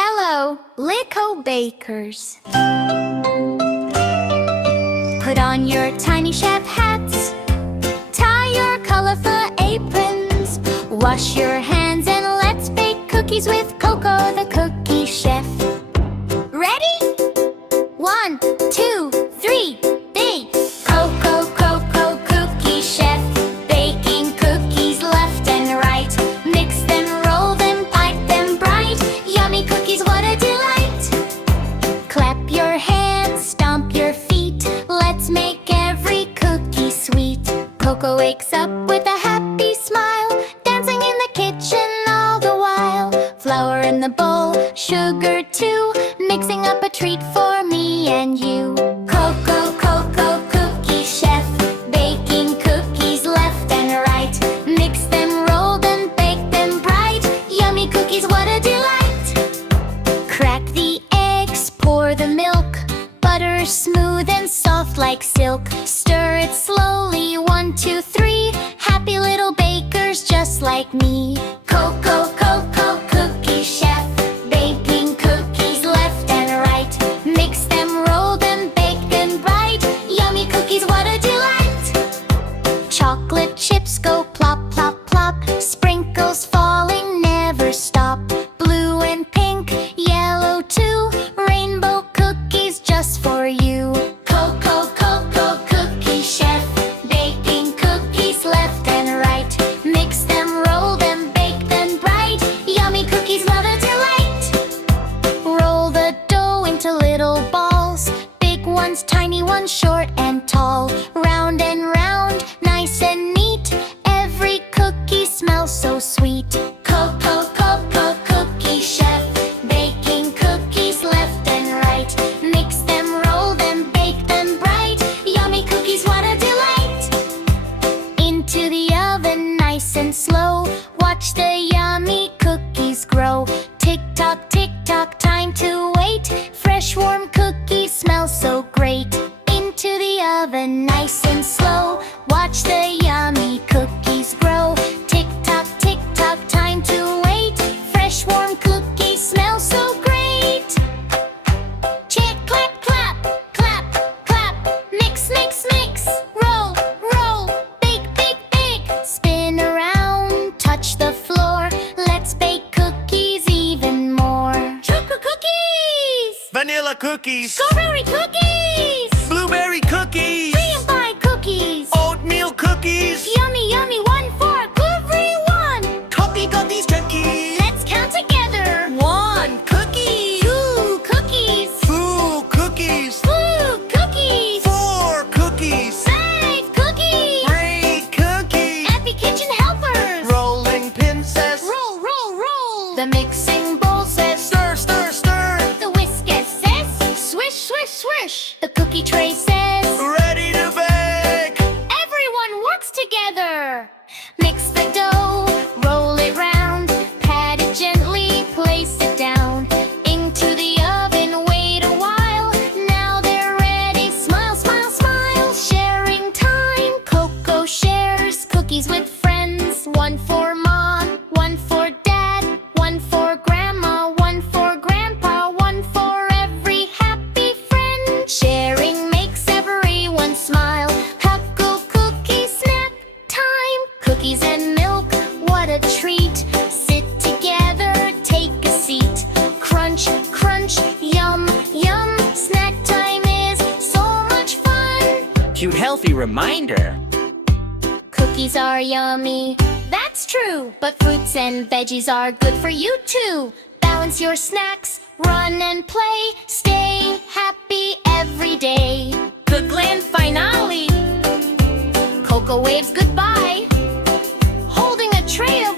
Hello, Lico Bakers. Put on your tiny chef hats, tie your colorful aprons, wash your hands and let's bake cookies with Coco the cookie chef. Ready? 1, 2, 3, bake! Coco, Coco, cookie chef, baking cookies left and right. Mix them, roll them, bite them bright. Yummy cookies, what a delight! Clap your hands, stomp your feet. Let's make every cookie sweet. Coco wakes up with a happy smile, dancing in the kitchen all the while. Flour in the bowl, sugar too, mixing up a treat for me and you. Coco, Coco, cookie chef, baking cookies left and right. Mix them, roll them, bake them bright. Yummy cookies, what a delight! Crack the eggs, pour the milk. Butter smooth and soft like silk. Stir it slowly, 1, 2, 3. Happy little bakers just like me. Coco, Coco, cookie chef, baking cookies left and right. Mix them, roll them, bake them bright. Yummy cookies, what a delight! Chocolate chips go plop, plop, plop. Sprinkles falling, never stop. Blue and pink, yellow too. Rainbow cookies just for you. Coco, Coco, cookie chef, baking cookies left and right. Mix them, roll them, bake them bright. Yummy cookies, what a delight! Roll the dough into little balls. Big ones, tiny ones, short and tall. Round and round, nice and neat. Every cookie smells so sweet. Coco, Coco, cookie chef, baking cookies left and right. Mix them, roll them, bake them bright. Yummy cookies, what a delight! Into the oven, nice and slow. Watch the yummy cookies grow. Tick tock, time to wait. Fresh warm cookies smell so great. Into the oven, nice and slow. Watch the yummy cookies grow. Tick tock, time to wait. Fresh warm cookies smell so great. Chick, clap, clap, clap, clap. Mix, mix, mix. Roll, roll. Bake, bake, bake. Spin around, touch the floor. Let's bake cookies even more. Chocolate cookies! Vanilla cookies, Strawberry cookies! blueberry cookies, Tree and pie cookies! oatmeal cookies, Yummy, yummy, one for everyone! coffee cookies, cookies, Let's count together! 1 cookie, 2 cookies! Foo cookies, 2 cookies! 4 cookies, 5 cookies! 3 cookies, Happy kitchen helpers! rolling pin says, Roll, roll, roll! The mixing bowl says, stir, stir, stir, the whisk says, swish, swish, swish! The cookie tray says, ready to bake. everyone works together! Mix the dough, roll it round, pat it gently, place it down. Into the oven, wait a while. Now they're ready, smile, smile, smile. Sharing time, Coco shares cookies with friends. 1 for mom, 1 for dad, 1 for grandma, 1 for grandpa, 1 for every happy friend. Sharing makes everyone smile. Huckle cookie snack time. Cookies and milk, what a treat. Sit together, take a seat. Crunch, crunch, yum, yum. Snack time is so much fun. Cute, healthy reminder. Cookies are yummy, that's true. But fruits and veggies are good for you too. Balance your snacks, run and play. Stay happy every day. The grand finale. Coco waves goodbye, holding a tray of